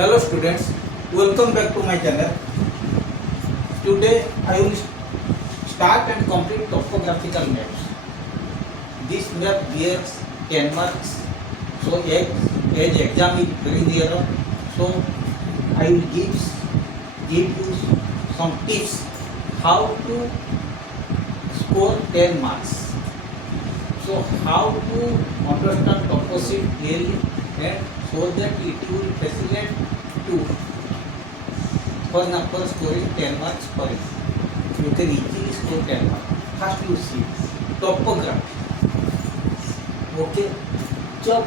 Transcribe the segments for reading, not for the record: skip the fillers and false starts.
Hello students, welcome back to my channel. Today I will start and complete topographical maps. This map bears 10 marks. So as exam is very near, so I will give you some tips how to score 10 marks. So how to understand topography clearly and so that it will facilitate to, for example, scoring 10 marks for it. You can easily score 10 marks. First you see topography. Okay, जब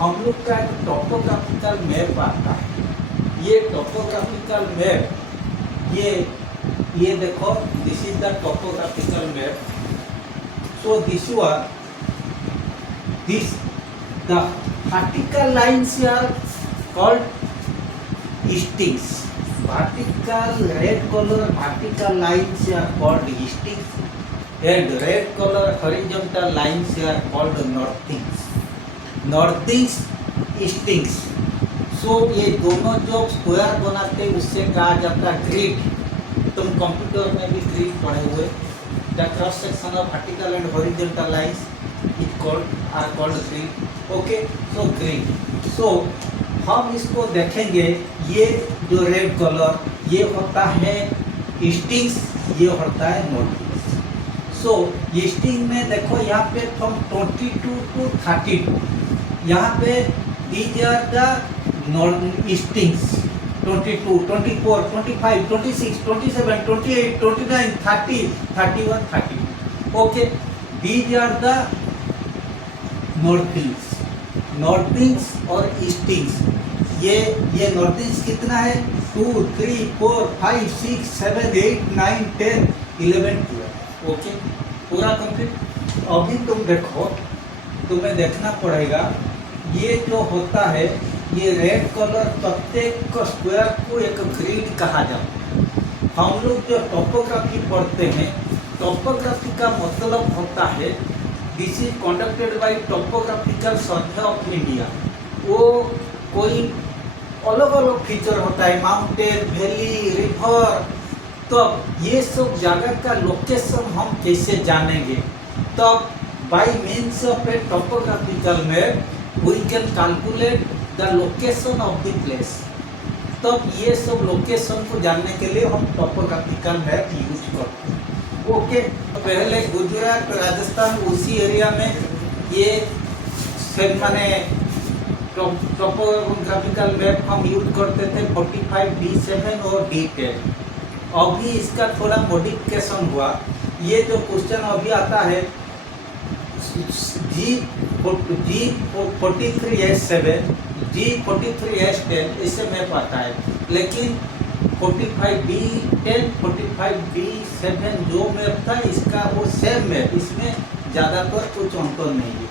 हम लोग का एक topographical map आता है, ये topographical map ये देखो, this is the topographical map. So this one this the vertical lines are called hastings. Vertical red color vertical lines are called hastings and red color horizontal lines are called northings. Northings, hastings. So ये दोनों जो square बनाते हैं उससे कहा जाता है grid. तुम कंप्यूटर में भी ग्रिड पढ़े हुए. The cross section of vertical and horizontal lines are called grid. Okay, so grid. So हम इसको देखेंगे. ये जो रेड कलर ये होता है hastings, ये होता है northings. So hastings में देखो यहाँ पे from 22 to 32 यहाँ पे these are the hastings. 22, 24, 25, 26, 27, 28, 29, 30, 31, 32. Okay, these are the northings. Northings और eastings. ये northings कितना है? 2, 3, 4, 5, 6, 7, 8, 9, 10, 11, 12. ओके, पूरा कंप्लीट. अभी तुम देखो, तुम्हें देखना पड़ेगा. ये जो होता है ये रेड कलर प्रत्येक स्क्वायर को एक ग्रिड कहा जाता है. हम लोग जो टोपोग्राफी पढ़ते हैं, टोपोग्राफी का मतलब होता है this is conducted by topographical survey of India. वो कोई अलग अलग फीचर होता है, माउंटेन, वैली, रिवर. तो ये सब जगह का लोकेशन हम कैसे जानेंगे? तब by means of a topographical map we can calculate the location of the place. तब ये सब लोकेशन को जानने के लिए हम टोपोग्राफिकल मैप यूज करते हैं. ओके, पहले गुजरात, राजस्थान उसी एरिया में ये माने टोपोग्राफिकल मैप हम यूज करते थे 45, D7 और D10. अभी इसका थोड़ा मॉडिफिकेशन हुआ. ये जो क्वेश्चन अभी आता है G43S7, G43S10 इससे मैप आता है. लेकिन 45B10, 45B7 जो मैप था इसका वो सेम मैप, इसमें ज़्यादातर कुछ अंतर नहीं है.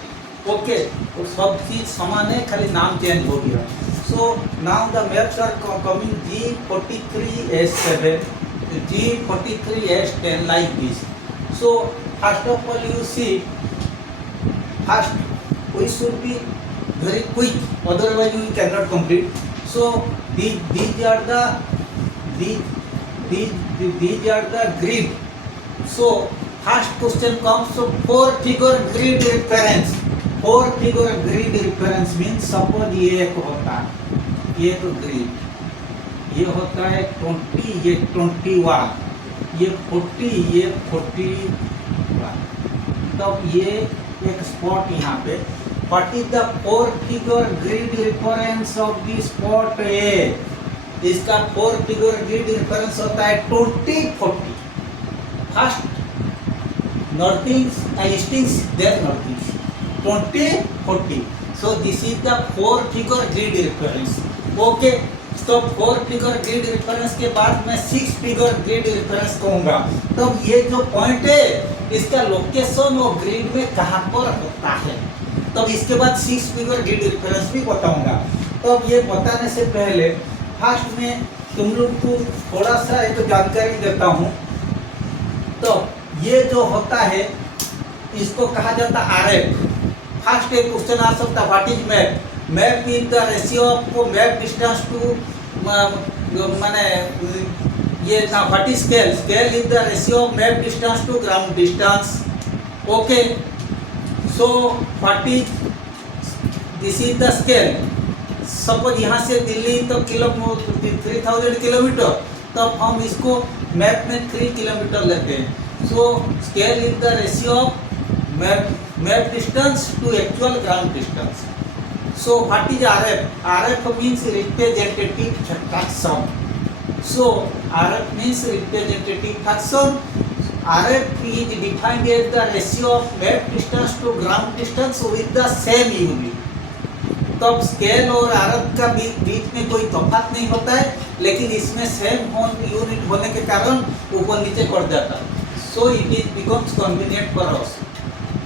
ओके, तो सब चीज़ समान है, खाली नाम चेंज हो गया. So now the maps are coming G43S7, G43S10 like this. So first of all you see, first we should be very quick, otherwise we cannot complete. So these are the grid. So first question comes, so 4 figure grid reference. 4 figure grid reference means suppose ये एक होता है, ये तो grid, ये होता है 20, ये 21, ये 40, ये 41. तब ये एक स्पॉट यहाँ पे. What is the 4 figure grid reference of the spot A? इसका 4 figure grid reference होता है 20, 40. First northings, eastings, then northings. 20, 40. So this is the 4 figure grid reference. Okay. तो 4 फिगर ग्रिड रेफरेंस के बाद मैं 6 फिगर ग्रिड रेफरेंस कहूँगा. तब ये जो पॉइंट है इसका लोकेशन और ग्रिड में कहाँ पर होता है. तब इसके बाद 6 फिगर ग्रिड रेफरेंस भी बताऊँगा. तब ये बताने से पहले फर्स्ट में तुम लोग को थोड़ा सा एक जानकारी देता हूँ. तो ये जो होता है इसको कहा जाता है RF. फर्स्ट एक क्वेश्चन आ सकता है, what is map? Map is the ratio of map distance to माने ये what is scale? Scale is the ratio of map distance to ground distance. Okay, so what is this is the scale. Suppose यहाँ से दिल्ली तो 3000 kilometre, तब हम इसको map में 3 kilometre लेते हैं. So scale is the ratio of map distance to actual ground distance. So what is RF? RF means representative fraction. So RF means representative fraction. RF is defined as the ratio of map distance to ground distance with the same unit. तब scale और RF का बीच में कोई तफात नहीं होता है, लेकिन इसमें सेम यूनिट होने के कारण ऊपर नीचे कर जाता है. So it is becomes convenient for us.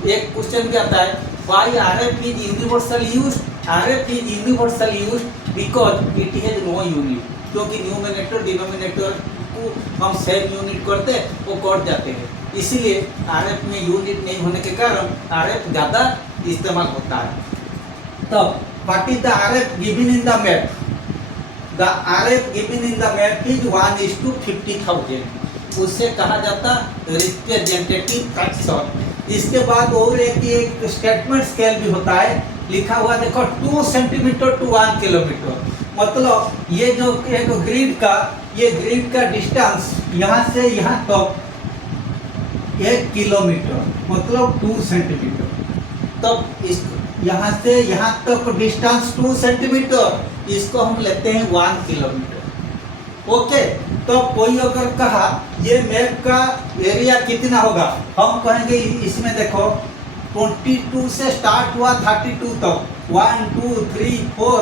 एक क्वेश्चन क्या आता है? Why RF is universal used? RF is universal used because it has no unit. क्योंकि न्यूमिनेटर डिनोमिनेटर को हम सेम यूनिट करते वो कट जाते हैं, इसीलिए RF में यूनिट नहीं होने के कारण RF ज़्यादा इस्तेमाल होता है. तब what is the RF given in the map? The RF given in the map is 1:50,000. उससे कहा जाता रिप्रेजेंटेटिव फ्रैक्शन. इसके बाद और एक स्टेटमेंट स्केल भी होता है, लिखा हुआ देखो 2 सेंटीमीटर टू 1 किलोमीटर. मतलब ये जो एक ग्रिड का डिस्टेंस यहाँ से यहाँ तक 1 किलोमीटर मतलब 2 सेंटीमीटर. तब इस यहाँ से यहाँ तक डिस्टेंस 2 सेंटीमीटर, इसको हम लेते हैं 1 किलोमीटर. ओके, तो कोई अगर कहा ये मैप का एरिया कितना होगा, हम कहेंगे इसमें देखो 22 से स्टार्ट हुआ 32 तक 1 2 3 4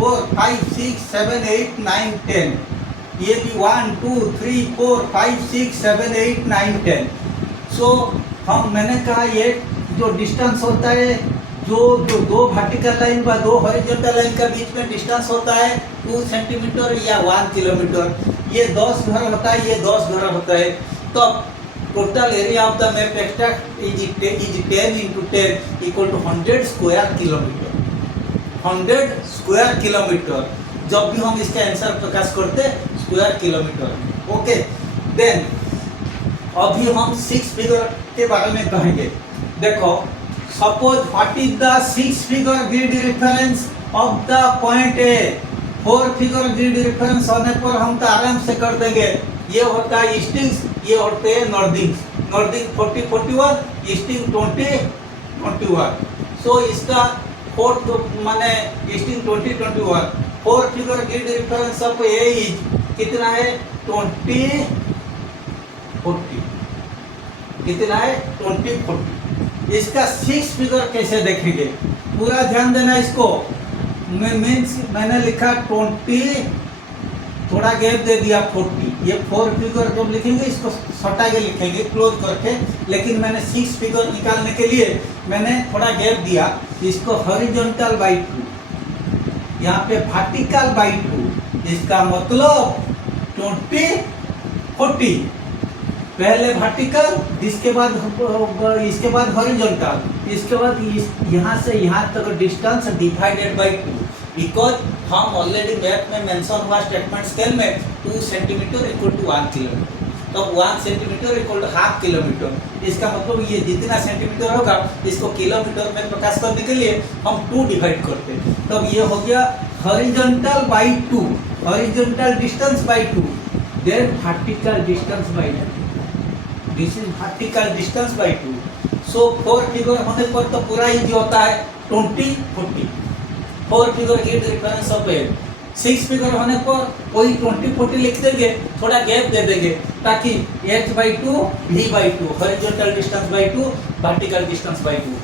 5 6 7 8 9 10. ये भी 1 2 3 4 5 6 7 8 9 10. सो मैंने कहा ये जो डिस्टेंस होता है, जो दो वर्टिकल लाइन व 2 हॉरिजॉन्टल लाइन का बीच में डिस्टेंस होता है 2 सेंटीमीटर या 1 किलोमीटर. ये 10 घर होता है, ये 10 घर होता है. तो total area of the map extract is 10 into 10 equal to 100 square kilometre. 100 square kilometre. जब भी हम इसका आंसर प्रकाश करते स्क्वायर किलोमीटर. ओके, देन अभी हम 6 फिगर के बारे में कहेंगे. देखो, suppose what is the 6 figure grid reference of the point A. 4 figure grid reference होने पर हम तो आराम से कर देंगे. ये होता है ईस्टिंग्स, ये होते हैं नॉर्दिंग्स. Northing 40 41, easting 20 21. सो इसका फोर्थ माने easting 20 21. 4 figure grid reference of A is कितना है 20 40. कितना है 20 40. इसका 6 फिगर कैसे देखेंगे, पूरा ध्यान देना इसको. मीन्स मैंने लिखा 20, थोड़ा गैप दे दिया 40. ये 4 फिगर जब लिखेंगे इसको सटा के लिखेंगे क्लोज करके, लेकिन मैंने 6 फिगर निकालने के लिए मैंने थोड़ा गैप दिया. इसको हॉरिजॉन्टल बाई 2, यहाँ पे वर्टिकल बाई 2. इसका मतलब 20 40. पहले वर्टिकल, इसके बाद हॉरिजॉन्टल, इसके बाद यहाँ से यहाँ तक डिस्टेंस डिवाइडेड बाई 2. बिकॉज हम ऑलरेडी मैप में मेंशन हुआ स्टेटमेंट स्केल में 2 सेंटीमीटर इक्वल टू 1 किलोमीटर. तो 1 centimetre equal to half kilometre. इसका मतलब ये जितना सेंटीमीटर होगा इसको किलोमीटर में प्रकाश करने के लिए हम 2 डिवाइड करते हैं. तब ये हो गया horizontal by 2, horizontal distance by 2, then vertical distance by 2. This is vertical distance by 2. So 4 figure होने पर तो पूरा इजी होता है 20 40. 4 figure grid reference of A. 6 figure होने पर वही 20 40 लिख देंगे, थोड़ा गैप दे देंगे ताकि h by 2 v by 2, horizontal distance by 2, vertical distance by 2.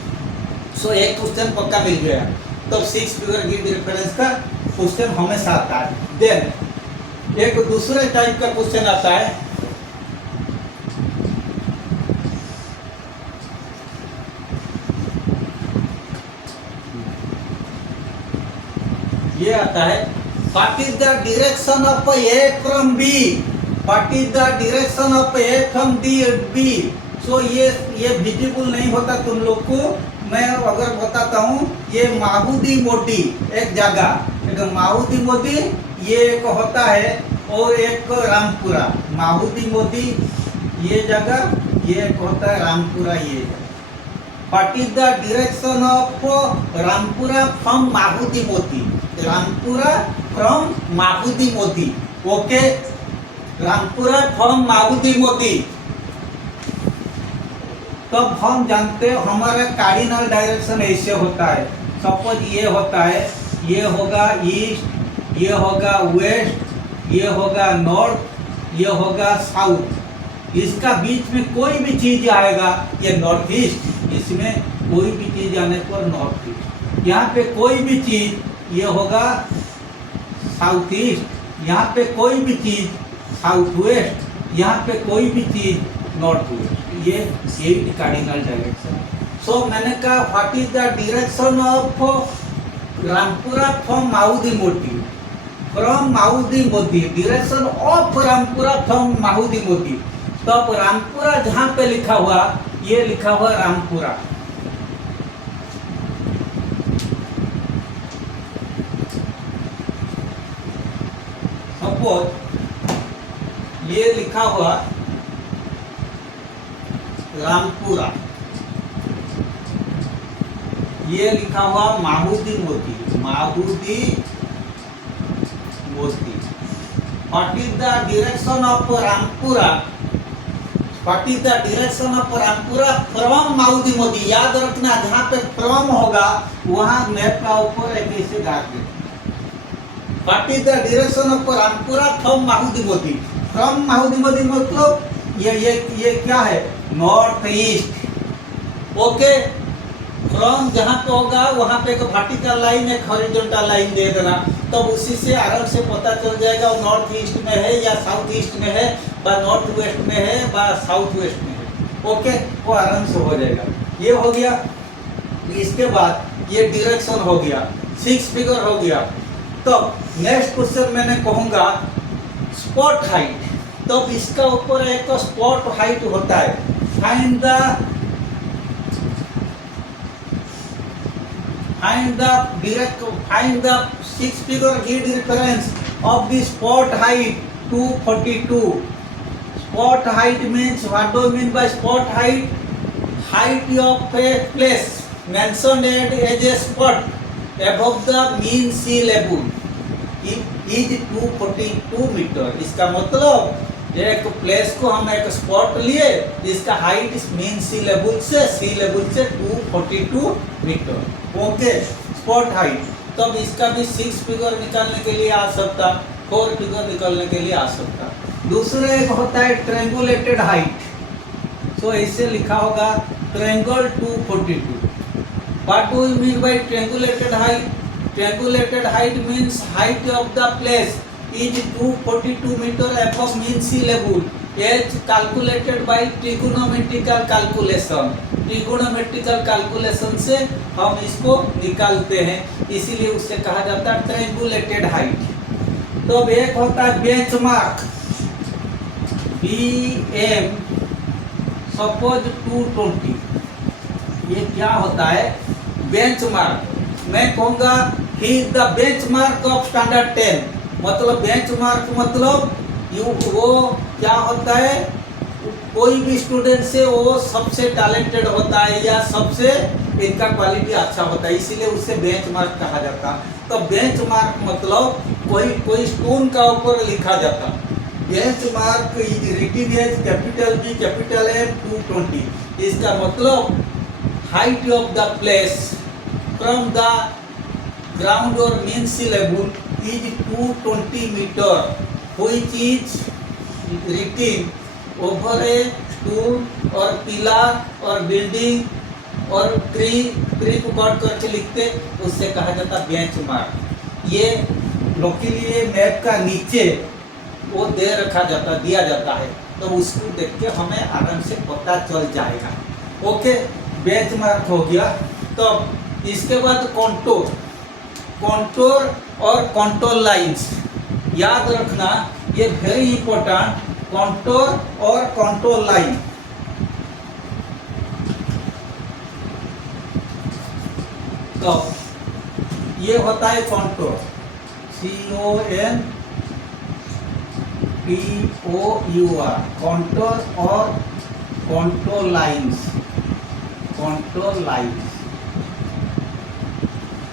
सो एक क्वेश्चन पक्का मिल गया. तो 6 फिगर ग्रिड रेफरेंस का क्वेश्चन हमेशा आता है. देन एक दूसरे टाइप का क्वेश्चन आता है. ये आता है what is the direction of A from B. What is the direction of A from D B. So ये विजिबल नहीं होता तुम लोग को, मैं अगर बताता हूँ, ये माहूदी मोदी एक जगह, एक माहूदी मोदी ये एक होता है, और एक रामपुरा। माहूदी मोदी ये जगह, ये एक होता है रामपुरा ये जगह। What is the direction of Rampura from Mahudi Modi? Rampura from Mahudi Modi. Okay, Rampura from Mahudi Modi. तब हम जानते हैं हमारा कार्डिनल डायरेक्शन ऐसे होता है। सपोज ये होता है, ये होगा ईस्ट, ये होगा वेस्ट, ये होगा नॉर्थ, ये होगा साउथ। इसका बीच में कोई भी चीज आएगा, ये नॉर्थ ईस्ट, इसमें कोई भी चीज आने पर नॉर्थ ईस्ट। यहाँ पे कोई भी चीज ये होगा साउथ ईस्ट, यहाँ पे कोई भी चीज साउथ वेस्ट, यहाँ पे कोई भी चीज नॉर्थ वेस्ट। ये कार्डिनल डायरेक्शन। सो मैंने कहा what is the direction of Rampura from Mahudi Modi? From Mahudi Modi, direction of Rampura from Mahudi Modi. तब रामपुरा जहाँ पे लिखा हुआ, ये लिखा हुआ रामपुरा। सपोज ये लिखा हुआ रामपुरा, ये लिखा हुआ Mahudi Modi, Mahudi Modi. What is the direction of Rampura? What is the direction of Rampura from Mahudi Modi? याद रखना, जहाँ पे फ्रॉम होगा वहाँ मैप का ऊपर एक ऐसे गाड़ दे। What is the direction of Rampura from Mahudi Modi? From Mahudi Modi मतलब ये क्या है? North east. ओके, फ्रॉम जहाँ पे होगा वहाँ पे एक वर्टिकल लाइन, एक हॉरिजॉन्टल लाइन दे देना, तब उसी से आराम से पता चल जाएगा वो नॉर्थ ईस्ट में है या साउथ ईस्ट में है, बा नॉर्थ वेस्ट में है, बा साउथ वेस्ट में है। ओके, वो आराम से हो जाएगा। ये हो गया। इसके बाद ये डायरेक्शन हो गया, 6 फिगर हो गया। तो नेक्स्ट क्वेश्चन मैंने कहूँगा स्पॉट हाइट। तो इसका ऊपर एक स्पॉट हाइट होता है। Find the 6 figure grid reference of the spot height 242. Spot height means, what do you mean by spot height? Height of a place mentioned as a spot above the mean sea level is 242 metre. इसका मतलब एक place को हम एक spot लिए, इसका height mean सी level से 242 metre. Okay, spot height. तब इसका भी 6 फिगर निकालने के लिए आ सकता, 4 फिगर निकालने के लिए आ सकता। दूसरा एक होता है ट्रेंगुलेटेड हाइट। तो ऐसे लिखा होगा triangle 242। What do you mean by triangulated height? Triangulated height means height of the place is 242 meter above mean sea level as calculated by trigonometrical calculation. Trigonometrical calculation से हम इसको निकालते हैं, इसीलिए उससे कहा जाता है triangulated height। तो एक होता है बेंचमार्क, BM, सपोज 220। ये क्या होता है? बेंचमार्क। मैं कहूँगा he is the benchmark of standard 10। मतलब बेंचमार्क मतलब वो क्या होता है? कोई भी स्टूडेंट से वो सबसे टैलेंटेड होता है या सबसे इनका क्वालिटी अच्छा होता है, इसीलिए उससे बेंचमार्क कहा जाता। तो बेंचमार्क मतलब कोई स्टोन का ऊपर लिखा जाता। Benchmark written as capital B capital M 220। इसका मतलब height of the place from the ground or mean sea level is 220 meter, which is written over a stone or pillar or building और tree को cut करके लिखते, उससे कहा जाता benchmark. ये लोकली मैप का नीचे वो दिया जाता है, तो उसको देख के हमें आराम से पता चल जाएगा। ओके, बेंचमार्क हो गया। तो इसके बाद कॉन्टोर और कॉन्टोर लाइंस याद रखना, ये वेरी इंपॉर्टेंट। कॉन्टोर और कॉन्टोर लाइन, तो ये होता है कॉन्टोर, CONTOUR, कॉन्टोर और contour lines, contour lines.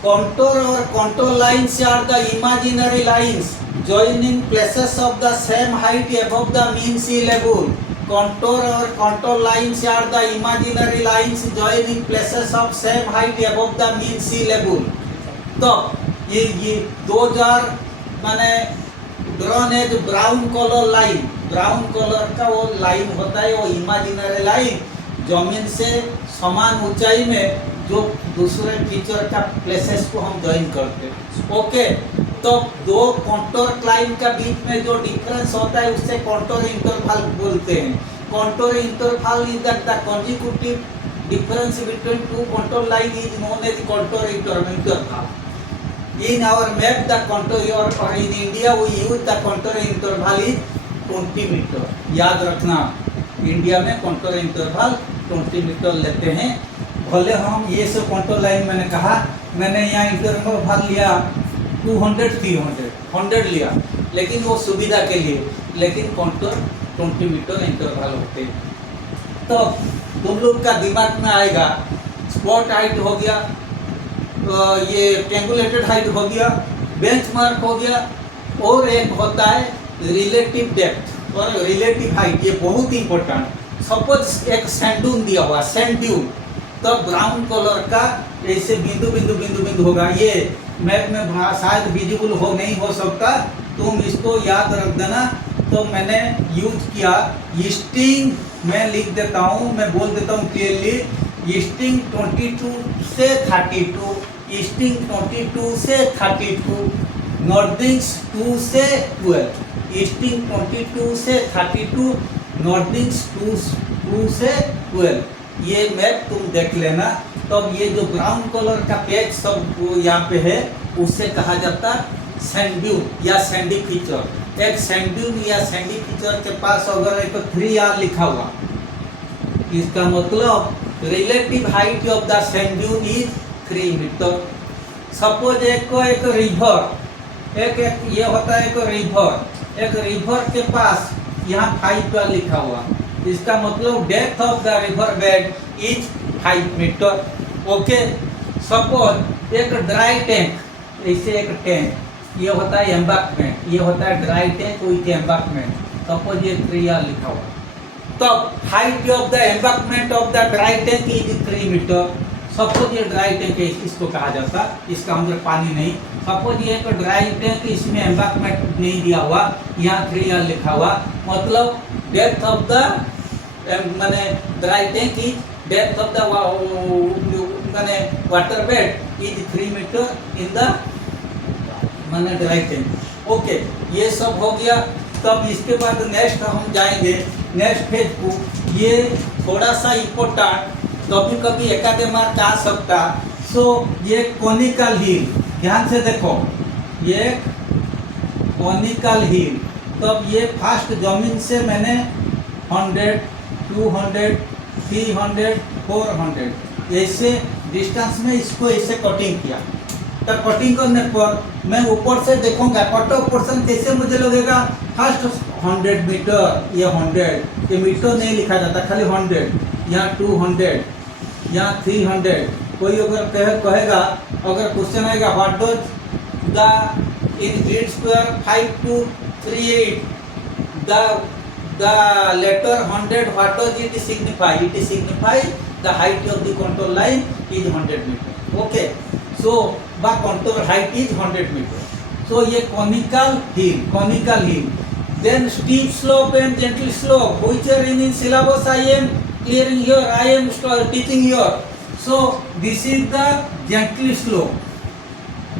Contour or contour lines are the imaginary lines joining places of the same height above the mean sea level. Contour or contour lines are the imaginary lines joining places of same height above the mean sea level. तो ये 2000 माने drawn as brown color line, brown color का वो line होता है, वो imaginary line जमीन से समान ऊंचाई में जो दूसरे फीचर का प्लेसेस को हम ज्वाइन करते हैं। ओके, तो दो कॉन्टोर लाइन का बीच में जो डिफरेंस होता है उससे कॉन्टोर इंटरवल बोलते हैं। Contour interval is the consecutive difference between two contour line is known as contour interval. In our map the contour और in India we use the contour interval is 20 metre. याद रखना, India में contour interval 20 metre लेते हैं। भले हम ये सब कॉन्टोर लाइन मैंने कहा, मैंने यहाँ इंटरवल लिया 200 300 100 लिया, लेकिन वो सुविधा के लिए, लेकिन कॉन्टोर 20 मीटर इंटरवल होते हैं। तो तुम लोग का दिमाग में आएगा स्पॉट हाइट हो गया, ये ट्रेंगुलेटेड हाइट हो गया, बेंचमार्क हो गया, और एक होता है रिलेटिव डेप्थ और रिलेटिव हाइट। ये बहुत इंपॉर्टेंट। सपोज एक सैंड ड्यून दिया हुआ, सैंड ड्यून, तो ब्राउन कलर का ऐसे बिंदु बिंदु बिंदु बिंदु होगा। ये मैप में शायद विजिबल हो नहीं हो सकता, तुम इसको याद रख देना। तो मैंने यूज किया ईस्टिंग, मैं लिख देता हूँ, मैं बोल देता हूँ क्लियरली, ईस्टिंग 22 से 32, ईस्टिंग 22 से 32, नॉर्थिंग्स 2 से 12, ईस्टिंग 22 से 32, नॉर्थिंग्स 2 से 12। ये मैप तुम देख लेना। तब ये जो ब्राउन कलर का पेज सब यहाँ पे है, उससे कहा जाता सैंड ड्यून या सैंडी फीचर। एक सैंड ड्यून या सैंडी फीचर के पास अगर एक 3R लिखा हुआ, इसका मतलब relative height of the sand dune is 3 metre. Suppose एक रिवर, एक ये होता है एक रिवर के पास यहाँ 5R लिखा हुआ, इसका मतलब depth of the river bed is 5 metre. Okay, suppose एक ड्राई टैंक, ऐसे एक टैंक, ये होता है एम्बैंकमेंट, ये होता है dry tank with embankment. Suppose ये 3R लिखा हुआ, तो height of the embankment of the dry tank is 3 metre. Suppose ये ड्राई टैंक है, इसको कहा जाता, इसका अंदर पानी नहीं। सपोज ये एक ड्राई टैंक, इसमें एम्बैंकमेंट नहीं दिया हुआ, यहाँ 3R लिखा हुआ, मतलब डेप्थ ऑफ द माने dry tank is depth of the माने water bed is 3 metre in the माने ड्राई टैंक। ओके, ये सब हो गया। तब इसके बाद नेक्स्ट हम जाएंगे नेक्स्ट फेज को। ये थोड़ा सा इम्पोर्टेंट, कभी कभी एकादे मार्क आ सकता। सो ये कॉनिकल हिल, ध्यान से देखो, ये कॉनिकल हिल। तब ये फर्स्ट जमीन से मैंने 100 200 300 400 ऐसे डिस्टेंस में इसको ऐसे कटिंग किया। तो कटिंग करने पर मैं ऊपर से देखूंगा कट ऑफ पोर्शन कैसे मुझे लगेगा। फर्स्ट 100 मीटर, ये 100, ये मीटर नहीं लिखा जाता, खाली 100, यहाँ 200, यहाँ 300। कोई अगर कहेगा, अगर क्वेश्चन आएगा what does the in grid square 5238 the letter 100 what does it signify? It signifies the height of the contour line is 100 meter. Okay, so the contour height is 100 meter. So ये conical hill, then steep slope and gentle slope, which are in syllabus I am clearing here, I am teaching here. So this is the gentle slope,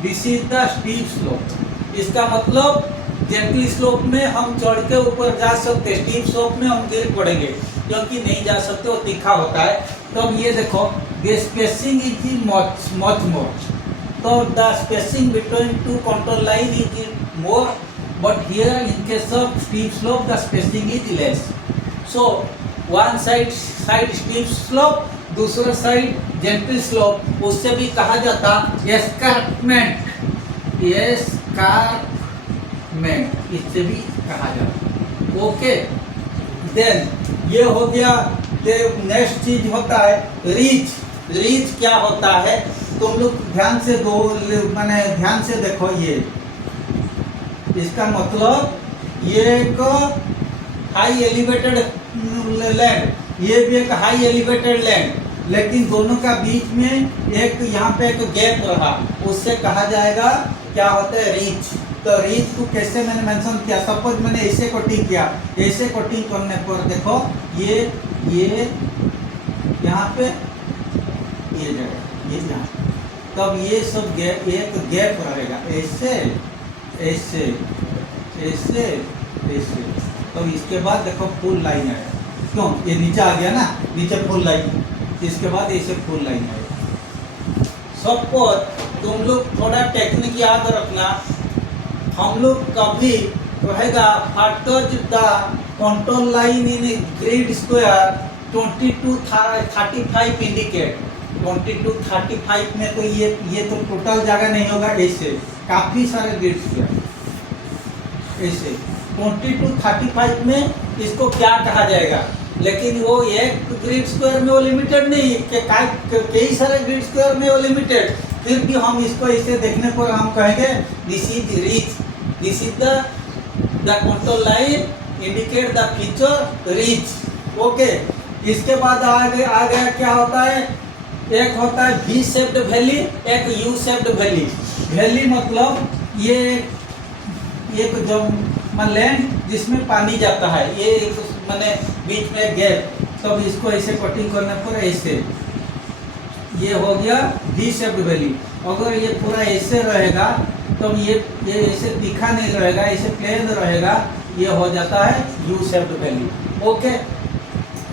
this is the steep slope. इसका मतलब gentle slope में हम चढ़ के ऊपर जा सकते, steep slope में हम गिर पड़ेंगे क्योंकि नहीं जा सकते, वो तीखा होता है। तो अब ये देखो, the spacing is much more, तो the spacing between two control line is more, but here in case of steep slope the spacing is less. So one side steep slope, दूसरा साइड जेंटल स्लोप, उससे भी कहा जाता escarpment, escarpment इससे भी कहा जाता। ओके, देन ये हो गया। नेक्स्ट चीज होता है रीच। रीच क्या होता है, तुम लोग ध्यान से मैंने ध्यान से देखो। ये इसका मतलब ये एक हाई एलिवेटेड लैंड, ये भी एक हाई एलिवेटेड लैंड, लेकिन दोनों का बीच में एक यहाँ पे एक गैप रहा, उससे कहा जाएगा क्या होता है, रीच। तो रीच को कैसे मैंने मेंशन किया, सपोज मैंने ऐसे कोटिंग किया, ऐसे कोटिंग करने पर देखो ये यहाँ पे ये जगह ये यहाँ, तब ये सब एक गैप रहेगा, ऐसे ऐसे ऐसे ऐसे। तो इसके बाद देखो फुल लाइन आएगा, क्यों ये नीचे आ गया ना, नीचे फुल लाइन, इसके बाद ऐसे फुल लाइन आएगा। सपोज तुम लोग थोड़ा टेक्निक याद रखना, हम लोग कभी रहेगा फॉर्टज the control line in grid square 22-35 indicate. 22-35 में तो ये तो टोटल जगह नहीं होगा, ऐसे काफी सारे ग्रिड स्क्वायर, ऐसे 22-35 में इसको क्या कहा जाएगा, लेकिन वो एक ग्रिड स्क्वायर में वो लिमिटेड नहीं है, कई सारे ग्रिड स्क्वायर में वो लिमिटेड, फिर भी हम इसको ऐसे देखने पर हम कहेंगे this is reach, this is the control line indicate the feature reach. Okay, इसके बाद आ गया क्या होता है, एक होता है वी शेप्ड वैली, एक यू शेप्ड वैली। वैली मतलब ये एक जो लैंड जिसमें पानी जाता है, ये मैंने बीच में गैप, तब इसको ऐसे कटिंग करने पर ऐसे ये हो गया वी शेप्ड वैली। अगर ये पूरा ऐसे रहेगा तो ये ऐसे तीखा नहीं रहेगा, ऐसे प्लेन रहेगा, ये हो जाता है U shaped valley. Okay,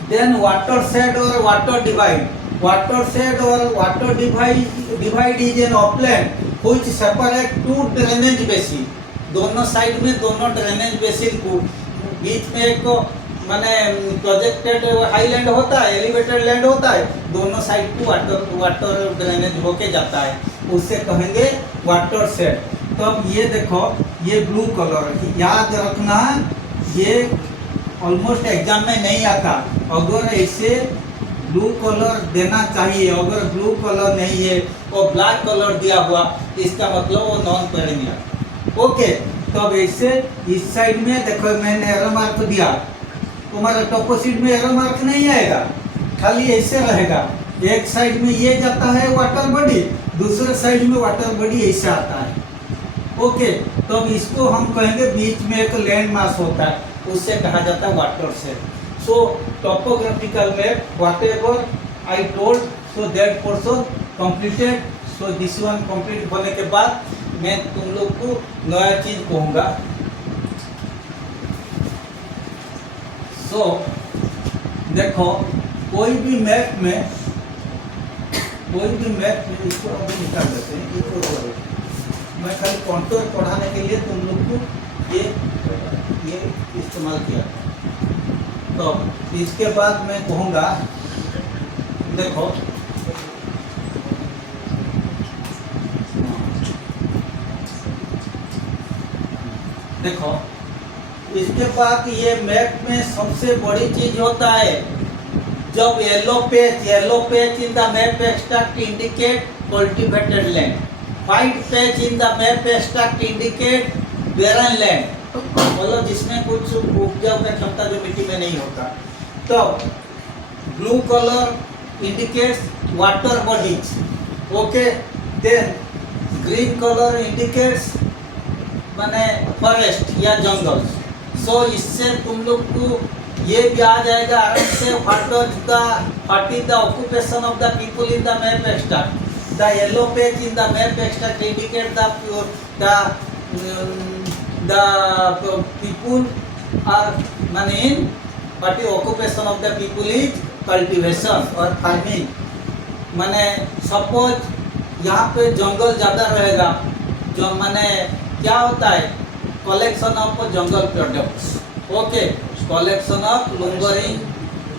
then watershed और वाटर डिवाइड। वाटर शेड और water divide is an upland which separate two drainage basin. दोनों साइड में दोनों ड्रेनेज बेसिन को बीच में एक माने प्रोजेक्टेड हाईलैंड होता है, एलिवेटेड लैंड होता है, दोनों साइड को वाटर ड्रेनेज होके जाता है, उससे कहेंगे वाटर शेड। तो अब ये देखो, ये ब्लू कलर याद रखना, ये ऑलमोस्ट एग्जाम में नहीं आता, अगर ऐसे ब्लू कलर देना चाहिए, अगर ब्लू कलर नहीं है और ब्लैक कलर दिया हुआ, इसका मतलब वो नॉन पेरिनियल। ओके, तो अब ऐसे इस साइड में देखो मैंने एरो मार्क दिया, तुम्हारा टॉपोशीट में एरो मार्क नहीं आएगा, खाली ऐसे रहेगा, एक साइड में ये जाता है वाटर बॉडी, दूसरे साइड में वाटर बॉडी ऐसे आता है। ओके, तो अब इसको हम कहेंगे बीच में एक लैंड मास होता है, उससे कहा जाता है water shade. So topographical map whatever I told, so that portion completed. So this one complete होने के बाद मैं तुम लोग को नया चीज कहूँगा। सो देखो, कोई भी मैप में इसको अभी निकाल देते हैं, इसको मैं खाली कॉन्टूर पढ़ाने के लिए तुम लोग को ये इस्तेमाल किया। तो इसके बाद मैं कहूँगा, देखो इसके बाद ये मैप में सबसे बड़ी चीज होता है, जब yellow patch in the map extract indicate cultivated land, white patch in the map extract indicate barren land, मतलब जिसमें कुछ उपजाऊ का क्षमता जो मिट्टी में नहीं होता। तो blue colour indicates water bodies. Okay, then green colour indicates माने फॉरेस्ट या जंगल। सो इससे तुम लोग को ये भी आ जाएगा आराम से, what is the occupation of the people in the map extract. The yellow page in the map extract indicate the people are माने in what is occupation of the people is cultivation और farming। माने suppose यहाँ पे जंगल ज़्यादा रहेगा, जो माने क्या होता है, collection of jungle products. Okay, collection of लुम्बरिंग,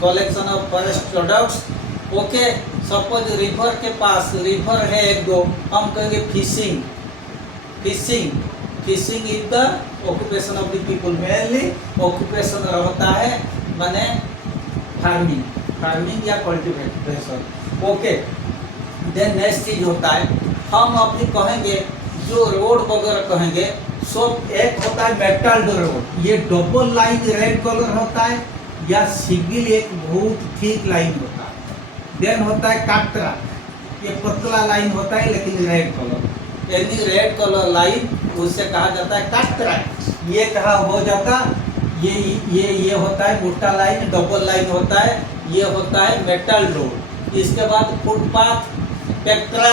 collection of forest products. Okay, suppose river के पास रिवर है एक दो, हम कहेंगे fishing. Fishing fishing is the occupation of the people, mainly occupation होता है माने फार्मिंग, फार्मिंग या कल्टीवेशन। ओके, देन नेक्स्ट चीज होता है हम अपनी कहेंगे जो रोड वगैरह कहेंगे, सब एक होता है मेटल रोड, ये डबल लाइन रेड कलर होता है या सिंगल एक बहुत थिक लाइन होता है। देन होता है काटरा, ये पतला लाइन होता है लेकिन रेड कलर, यानी रेड कलर लाइन उससे कहा जाता है काटरा। ये कहा हो जाता, ये होता है मोटा लाइन, डबल लाइन होता है, ये होता है मेटल रोड। इसके बाद फुटपाथ, पेक्ट्रा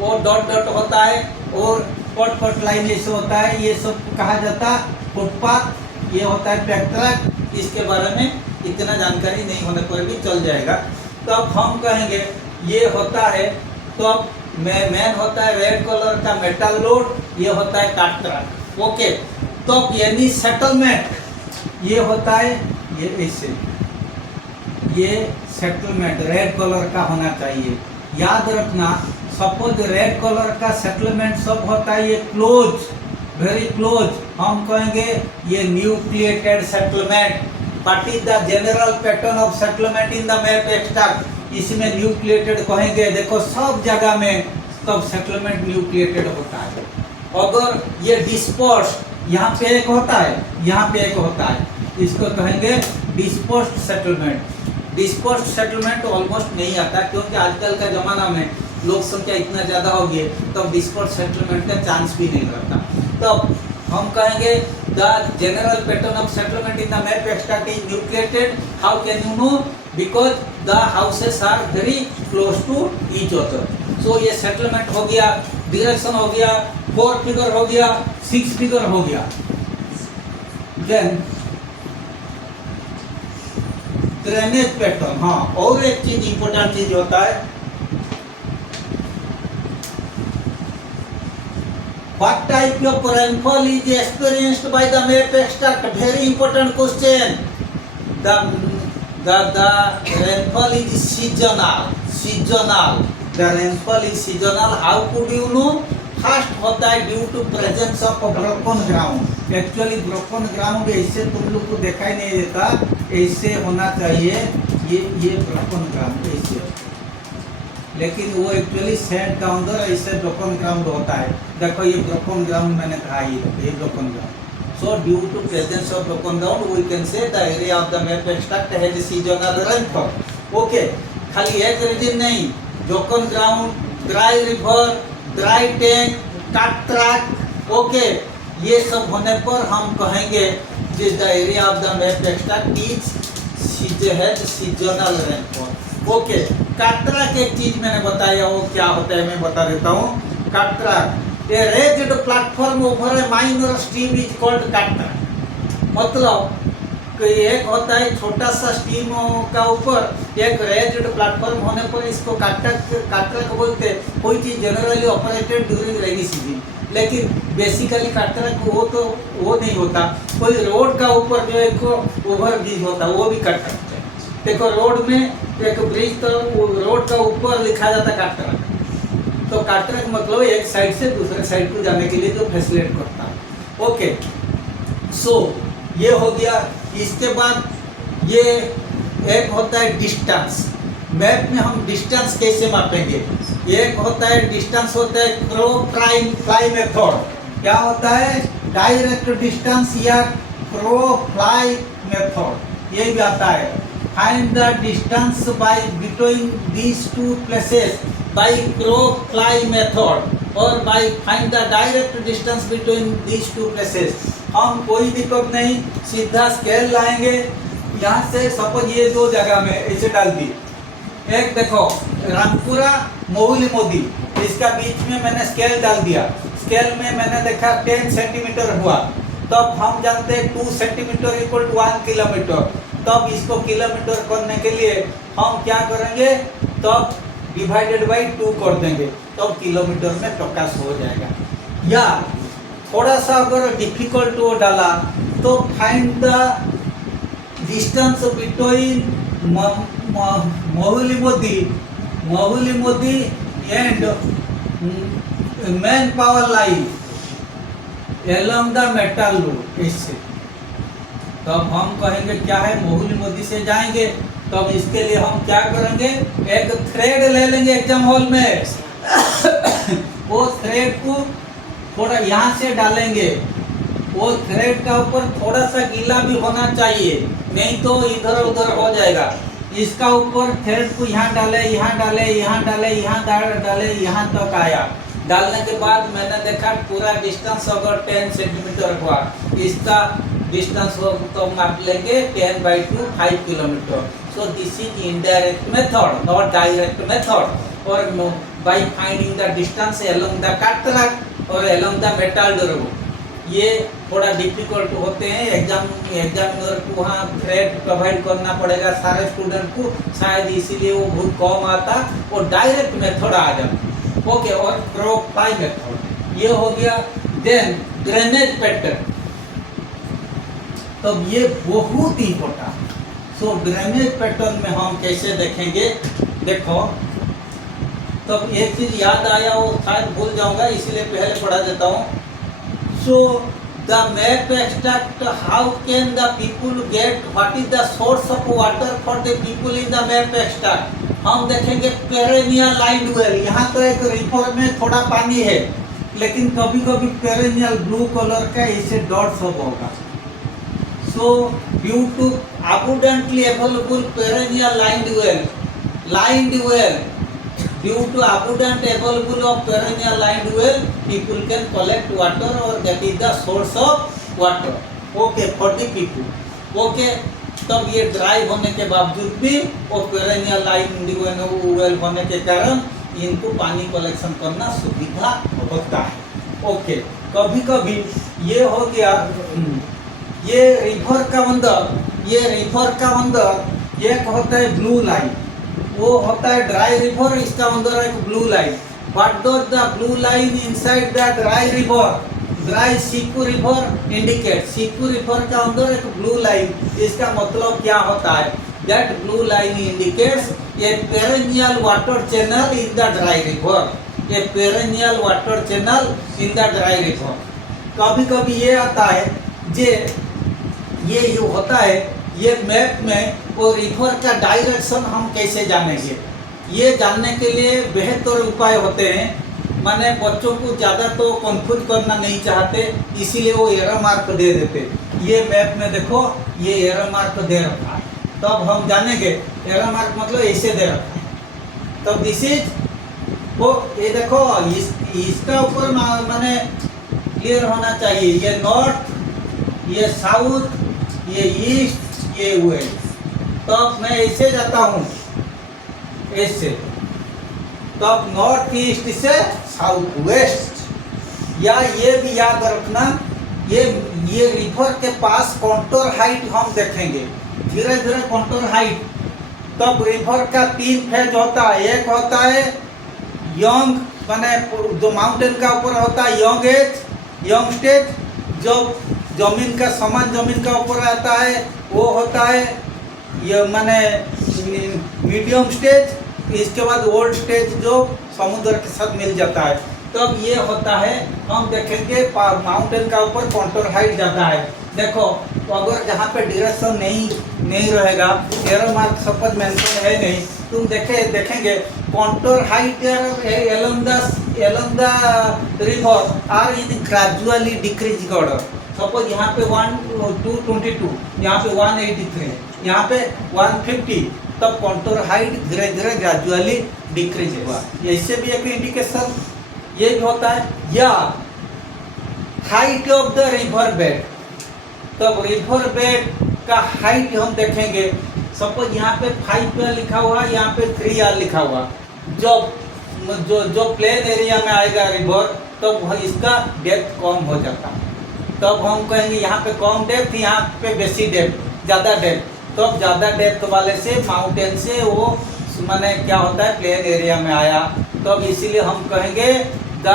और डॉट डॉट होता है और पट पट लाइन जैसे होता है, ये सब कहा जाता फुटपाथ, ये होता है पेक्ट्रा। इसके बारे में इतना जानकारी नहीं होने पर भी चल जाएगा। तो अब हम कहेंगे ये होता है, तो अब मेन होता है रेड कलर का मेटल रोड, ये होता है काटरा। ओके, तो अब यानी सेटलमेंट ये होता है, ये ऐसे, ये सेटलमेंट रेड कलर का होना चाहिए। याद रखना, सपोज रेड कलर का सेटलमेंट सब होता है ये क्लोज, वेरी क्लोज, हम कहेंगे ये nucleated settlement. What is the general pattern of settlement in the map extract, इसमें न्यूक्लिएटेड कहेंगे, देखो सब जगह में तब सेटलमेंट न्यूक्लिएटेड होता है। अगर ये डिस्पर्स, यहाँ पे एक होता है, यहाँ पे एक होता है, इसको कहेंगे dispersed settlement. Dispersed settlement almost नहीं आता क्योंकि आजकल का जमाना में लोक संख्या इतना ज़्यादा हो गई तब डिस्पर्स्ड सेटलमेंट का चांस भी नहीं रहता। तब हम कहेंगे the general pattern of settlement in the map extract is nucleated. How can you know? Because the houses are very close to each other. So ये सेटलमेंट हो गया, डायरेक्शन हो गया, 4 फिगर हो गया, 6 फिगर हो गया। देन ड्रेनेज पैटर्न, हाँ, और एक चीज इंपॉर्टेंट चीज होता है, what type of rainfall is experienced by the map extract? Very important question. The rainfall is seasonal. Seasonal. The rainfall is seasonal. How could you know? First होता है due to presence of broken ground. Actually broken ground ऐसे तुम लोग को दिखाई नहीं देता, ऐसे होना चाहिए, ये ब्रोकन ग्राउंड ऐसे, लेकिन वो एक्चुअली सैंड का अंदर ऐसे ब्रोकन ग्राउंड होता है। देखो ये ब्रोकन ग्राउंड मैंने कहा, ये broken ground. So due to presence of broken ground we can say the area of the map extract has seasonal rainfall. Okay, खाली एक रीजन नहीं, broken ground, dry river, dry tank, cut track, okay, ये सब होने पर हम कहेंगे the area of the map extract is has seasonal rainfall. Okay, katra की एक चीज मैंने बताया, वो क्या होता है मैं बता देता हूँ। Katra, a raised platform over a minor stream is called katra. मतलब कि एक होता है छोटा सा स्ट्रीम का ऊपर एक रेज्ड प्लेटफॉर्म होने पर इसको काटरा को बोलते हैं। कोई चीज generally operated during rainy season, लेकिन बेसिकली काटरा को वो नहीं होता। कोई रोड का ऊपर जो एक ओवर ब्रिज होता है वो भी कट सकते हैं। देखो रोड में एक ब्रिज, तो रोड का ऊपर लिखा जाता है काटरा, तो काटरा का मतलब एक साइड से दूसरे साइड को जाने के लिए जो फैसिलिटेट करता है। ओके, सो ये हो गया। इसके बाद ये एक होता है डिस्टेंस। मैप में हम डिस्टेंस कैसे मापेंगे? एक होता है डिस्टेंस, होता है क्रो फ्लाई मेथड। क्या होता है? डायरेक्ट डिस्टेंस या क्रो फ्लाई मेथड, ये भी आता है। Find the distance by between these two places by crow fly method और by find the direct distance between these two places. हम कोई दिक्कत नहीं, सीधा स्केल लाएंगे यहाँ से। सपोज ये दो जगह में ऐसे डाल दी, एक देखो रामपुरा मोहुली मोदी, इसका बीच में मैंने स्केल डाल दिया। स्केल में मैंने देखा 10 सेंटीमीटर हुआ, तब हम जानते हैं 2 सेंटीमीटर इक्वल टू 1 किलोमीटर। तब इसको किलोमीटर करने के लिए हम क्या करेंगे? तब डिवाइडेड बाई 2 कर देंगे, तब किलोमीटर में प्रकाश हो जाएगा। या थोड़ा सा अगर डिफिकल्ट वो डाला तो find the distance between Mohuli Modi Mohuli Modi and main power line along the metal road। इससे तब हम कहेंगे क्या है, मोहुली मोदी से जाएंगे। तब इसके लिए हम क्या करेंगे, एक थ्रेड ले लेंगे एग्जाम हॉल में वो थ्रेड को थोड़ा यहाँ से डालेंगे, वो थ्रेड का ऊपर थोड़ा सा गीला भी होना चाहिए, नहीं तो इधर उधर हो जाएगा। इसका ऊपर थ्रेड को यहाँ डाले, यहाँ डाले, यहाँ डाले, यहाँ डाले, यहाँ तक आया। डालने के बाद मैंने देखा पूरा डिस्टेंस अगर 10 सेंटीमीटर हुआ, इसका डिस्टेंस तो माप लेंगे 10/2 5 kilometre. So this is indirect method, not direct method. और by finding the distance along the cart track और अलोंग द मेटल रोड, ये थोड़ा डिफिकल्ट होते हैं। एग्जामिनर को वहाँ थ्रेड प्रोवाइड करना पड़ेगा सारे स्टूडेंट को, शायद इसीलिए वो बहुत कम आता और डायरेक्ट मेथड आ जाता। ओके, और प्रोफाइल मेथड ये हो गया। देन ड्रेनेज पैटर्न, तब ये बहुत ही इंपॉर्टेंट। सो ड्रेनेज पैटर्न में हम कैसे देखेंगे, देखो तब एक चीज याद आया, वो शायद भूल जाऊंगा इसलिए पहले पढ़ा देता हूँ। So the map extract, how can the people get, what is the source of water for the people in the map extract. हम देखेंगे पेरेनियल लाइन वेल, यहाँ तो एक रिवर में थोड़ा पानी है, लेकिन कभी कभी पेरेनियल ब्लू कलर का ऐसे डॉट सब होगा। So due to abundantly available perennial lined well, due to abundant available of perennial lined well, people can collect water or that is the source of water, okay, for the people, okay। तब ये dry होने के बावजूद भी वो perennial line well होने के कारण इनको पानी कलेक्शन करना सुविधा होता है, ओके। कभी कभी ये हो गया, ये रिवर का अंदर एक होता है ब्लू लाइन, वो होता है ड्राई रिवर, इसका अंदर एक blue line. What does the blue line inside the dry river, dry सीकू रिवर इंडिकेट, सीकू रिवर का अंदर एक ब्लू लाइन, इसका मतलब क्या होता है, that blue line indicates a perennial water channel in the dry river, A perennial water channel in the dry river. कभी कभी ये आता है ये होता है, ये मैप में वो रिवर का डायरेक्शन हम कैसे जानेंगे, ये जानने के लिए बेहतर उपाय होते हैं। माने बच्चों को ज़्यादा तो कंफ्यूज करना नहीं चाहते, इसीलिए वो एरर मार्क दे देते। ये मैप में देखो ये एरर मार्क दे रखा है, तब हम जानेंगे एरर मार्क मतलब ऐसे दे रखा है। तब दिस इज वो, ये देखो इसका ऊपर माने क्लियर होना चाहिए, ये नॉर्थ, ये साउथ, ये ईस्ट, ये वेस्ट। तब मैं ऐसे जाता हूँ ऐसे, तब नॉर्थ ईस्ट से साउथ वेस्ट। या ये भी याद रखना, ये रिवर के पास कंटूर हाइट हम देखेंगे, धीरे धीरे कंटूर हाइट। तब रिवर का 3 फेज होता है, एक होता है यंग, माने जो माउंटेन का ऊपर होता है यंग स्टेज, जो जमीन का समान जमीन का ऊपर आता है वो होता है ये माने मीडियम स्टेज, इसके बाद ओल्ड स्टेज जो समुद्र के साथ मिल जाता है। तब ये होता है, हम देखेंगे माउंटेन का ऊपर कंटूर हाइट जाता है। देखो अगर जहाँ पे डायरेक्शन नहीं रहेगा, एरो मार्क सपोज मेंशन है नहीं, तुम देखेंगे contour height along the river are in gradually decreasing order। Suppose यहाँ पे 222, यहाँ पे 183, यहाँ पे 150, तब कंटूर हाइट धीरे धीरे ग्रेजुअली डिक्रीज हुआ। इससे भी एक इंडिकेशन ये भी होता है। या height of the river bed, तब रिवर बेड का हाइट हम देखेंगे। सपोज यहाँ पे 5 लिखा हुआ, यहाँ पे 3 लिखा हुआ, जो प्लेन एरिया में आएगा रिवर, तब इसका डेप्थ कम हो जाता है। तब हम कहेंगे यहाँ पे कम डेप्थ, यहाँ पे बेसी डेप्थ, ज़्यादा डेप्थ। तब ज़्यादा डेप्थ वाले से माउंटेन से वो माने क्या होता है प्लेन एरिया में आया। तब इसीलिए हम कहेंगे the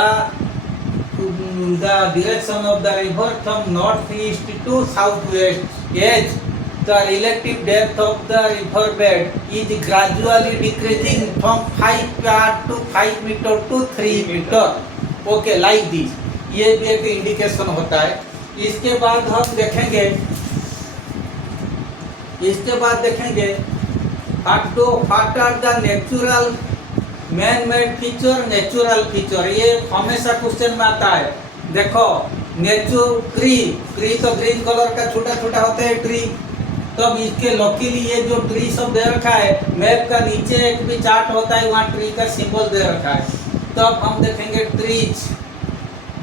direction of the river from north east to south west as the relative depth of the river bed is gradually decreasing from 5 yard to 5 meter to 3 meter. Okay, like this. ये भी एक indication होता है. इसके बाद हम देखेंगे, what are the natural man-made feature, natural feature. ये हमेशा क्वेश्चन में आता है. देखो ट्री तो ग्रीन कलर का छोटा छोटा होता है ट्री. तब इसके लकीली ये जो ट्री सब दे रखा है, मैप का नीचे एक भी चार्ट होता है, वहाँ ट्री का सिंबल दे रखा है. तब हम देखेंगे ट्रीज,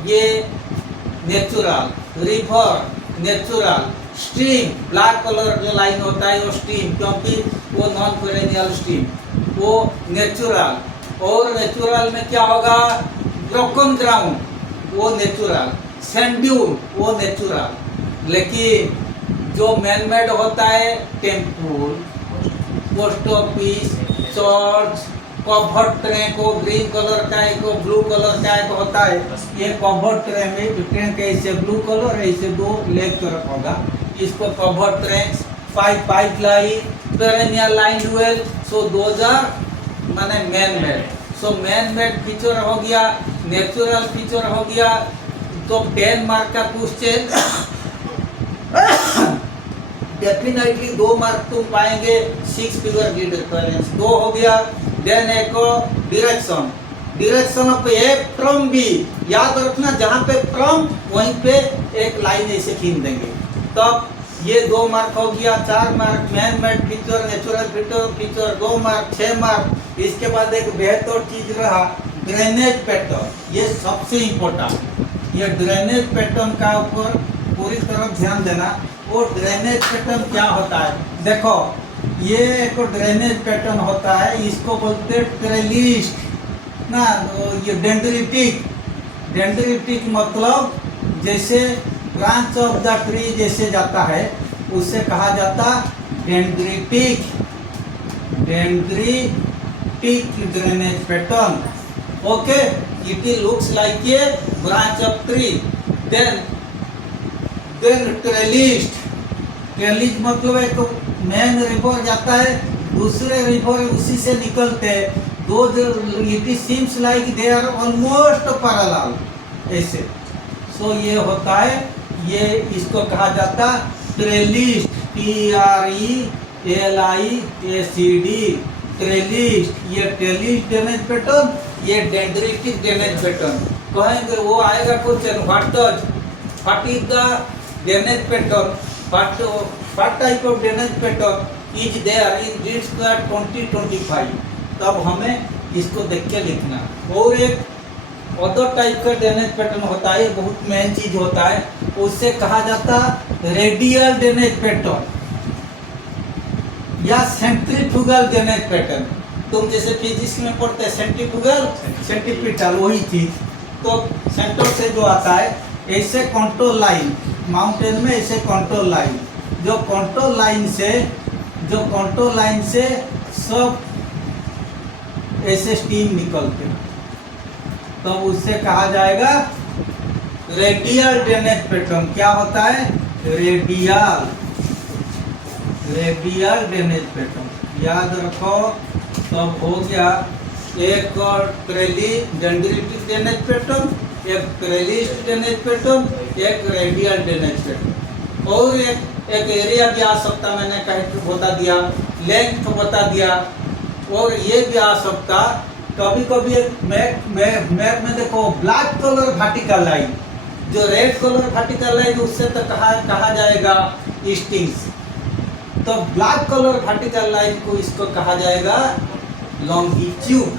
ये natural, river natural, stream black colour जो लाइन होता है वो स्ट्रीम, क्योंकि वो नॉन पेरेनियल स्ट्रीम, वो नेचुरल. और नेचुरल में क्या होगा, ब्रोकन ग्राउंड वो नेचुरल, सैंड ड्यून वो नेचुरल. लेकिन जो मैन मेड होता है, temple, post office, church, cover track को ग्रीन कलर का एक ब्लू कलर का एक होता है. ये कवर ट्रैक में ट्रैक ऐसे ब्लू कलर ऐसे दो लेग तरफ होगा, इसको cart track. Pipe line, perennial line dual, so those are माने man made. So man made feature हो गया, नेचुरल फीचर हो गया. तो 10 मार्क का क्वेश्चन डेफिनेटली 2 मार्क तुम पाएंगे. 6 फिगर की डिफरेंस 2 हो गया. देन एक direction of A from B, याद रखना जहाँ पे फ्रॉम वहीं पे एक लाइन ऐसे खींच देंगे. तब ये 2 मार्क हो गया. 4 mark man made feature, natural feature 2 mark, 6 mark. इसके बाद एक बेहतर चीज रहा ड्रेनेज पैटर्न. ये सबसे इम्पोर्टेंट, ये ड्रेनेज पैटर्न का ऊपर पूरी तरह ध्यान देना. वो ड्रेनेज पैटर्न क्या होता है, देखो ये एक ड्रेनेज पैटर्न होता है, इसको बोलते हैं ट्रेलिस्ट ना. ये डेंड्रिटिक मतलब जैसे ब्रांच ऑफ द ट्री जैसे जाता है उसे कहा जाता dendritic drainage pattern. Okay, it looks like a branch of tree. Then trellis मतलब एक मेन रिवर जाता है, दूसरे रिवर उसी से निकलते हैं. Though it seems like they are almost parallel ऐसे. सो ये होता है, ये इसको कहा जाता ट्रेलिस्ट, TRELIACD ट्रेलिस्ट. ये ट्रेलिस्ट ड्रेनेज पैटर्न, ये डेंड्रिटिक ड्रेनेज पैटर्न. कहेंगे वो आएगा question, what is the drainage pattern, what type of drainage pattern is there in grid square 2025. तब हमें इसको देख के लिखना. और एक अदर टाइप का ड्रेनेज पैटर्न होता है, बहुत मेन चीज होता है, उससे कहा जाता रेडियल ड्रेनेज पैटर्न या सेंट्रीफ्यूगल ड्रेनेज पैटर्न. तुम जैसे फिजिक्स में पढ़ते हैं सेंट्रीफ्यूगल, सेंट्रीपिटल, वही चीज. तो सेंटर से जो आता है ऐसे कंट्रोल लाइन, माउंटेन में ऐसे कंट्रोल लाइन, जो कंट्रोल लाइन से सब ऐसे स्टीम निकलते हैं, तो उससे कहा जाएगा रेडियल ड्रेनेज पैटर्न. क्या होता है, रेडियल ड्रेनेज पैटर्न. याद रखो. तब हो गया एक डेंड्रिटिक ड्रेनेज पैटर्न, एक ट्रेलिस्ट ड्रेनेज पैटर्न, एक रेडियल ड्रेनेज पैटर्न. और एक एरिया भी आ सकता, मैंने कहीं बता दिया, लेंथ बता दिया. और ये भी आ सकता कभी कभी एक मैप में देखो ब्लैक कलर वर्टिकल लाइन, जो रेड कलर वर्टिकल लाइन उससे तो कहा जाएगा ईस्टिंग्स. तो ब्लैक कलर वर्टिकल लाइन को इसको कहा जाएगा लॉन्गिट्यूड.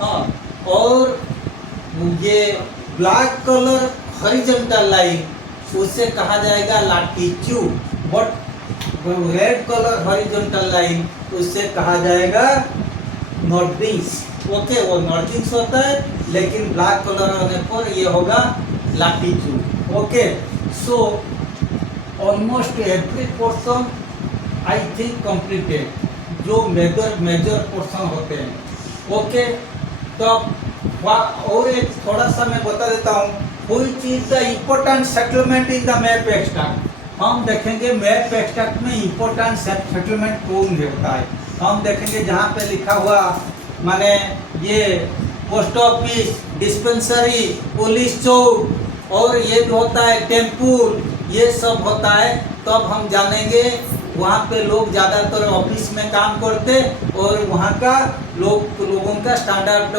हाँ, और ये ब्लैक कलर हॉरिजॉन्टल लाइन उससे कहा जाएगा latitude. But red colour horizontal line उससे कहा जाएगा नॉर्थिंग्स. ओके, वो नॉर्थिंग्स होता है, लेकिन ब्लैक कलर होने पर ये होगा latitude. Okay, so almost every portion I think completed, जो मेजर पोर्शन होते हैं. ओके, तो और एक थोड़ा सा मैं बता देता हूँ, which is the important settlement in the map extra. हम देखेंगे मैप एक्सट्रैक्ट में इम्पोर्टेंट सेटलमेंट कौन होता है। हम देखेंगे जहाँ पे लिखा हुआ माने ये पोस्ट ऑफिस, डिस्पेंसरी, पुलिस चौक और ये भी होता है टेम्पल, ये सब होता है। तब तो हम जानेंगे वहाँ पे लोग ज़्यादातर ऑफिस में काम करते और वहाँ का लोगों का स्टैंडर्ड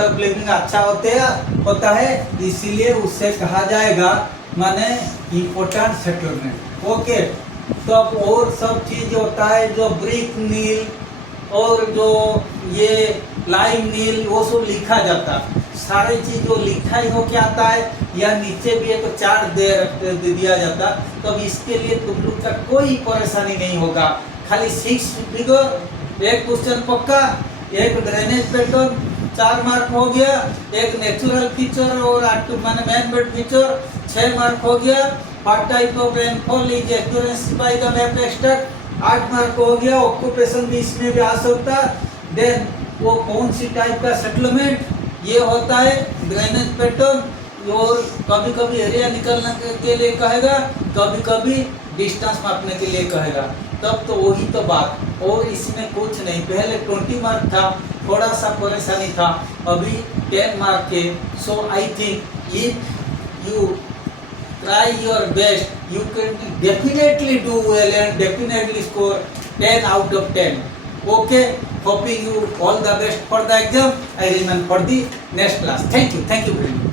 ऑफ लिविंग अच्छा होता है, इसीलिए उससे कहा जाएगा माने इम्पोर्टेंट सेटलमेंट। ओके, तो अब और सब चीज़ होता है जो ब्रिक नील और जो ये लाइम नील वो सब लिखा जाता है। सारी चीज़ जो लिखा ही हो क्या आता है या नीचे भी एक चार्ट दे दिया जाता, तो अब इसके लिए तुम लोग का कोई परेशानी नहीं होगा। खाली 6 फिगर, एक क्वेश्चन पक्का, एक ड्रेनेज पैटर्न 4 मार्क हो गया, एक नेचुरल फीचर और मैंने मैन मेड फीचर 6 मार्क हो गया, what type of rainfall is experienced by the map extract 8 mark हो गया, ऑक्यूपेशन भी इसमें भी आ सकता। देन वो कौन सी टाइप का सेटलमेंट ये होता है, ड्रेनेज पैटर्न, और कभी कभी एरिया निकलने के लिए कहेगा, कभी कभी डिस्टेंस मापने के लिए कहेगा। तब तो वही तो बात, और इसमें कुछ नहीं। पहले 20 मार्क था, थोड़ा सा परेशानी था, अभी 10 मार्क के। So I think if you try your best, you can definitely do well and definitely score 10 out of 10. Okay, hoping you all the best for the exam. I remain for the next class. Thank you very much.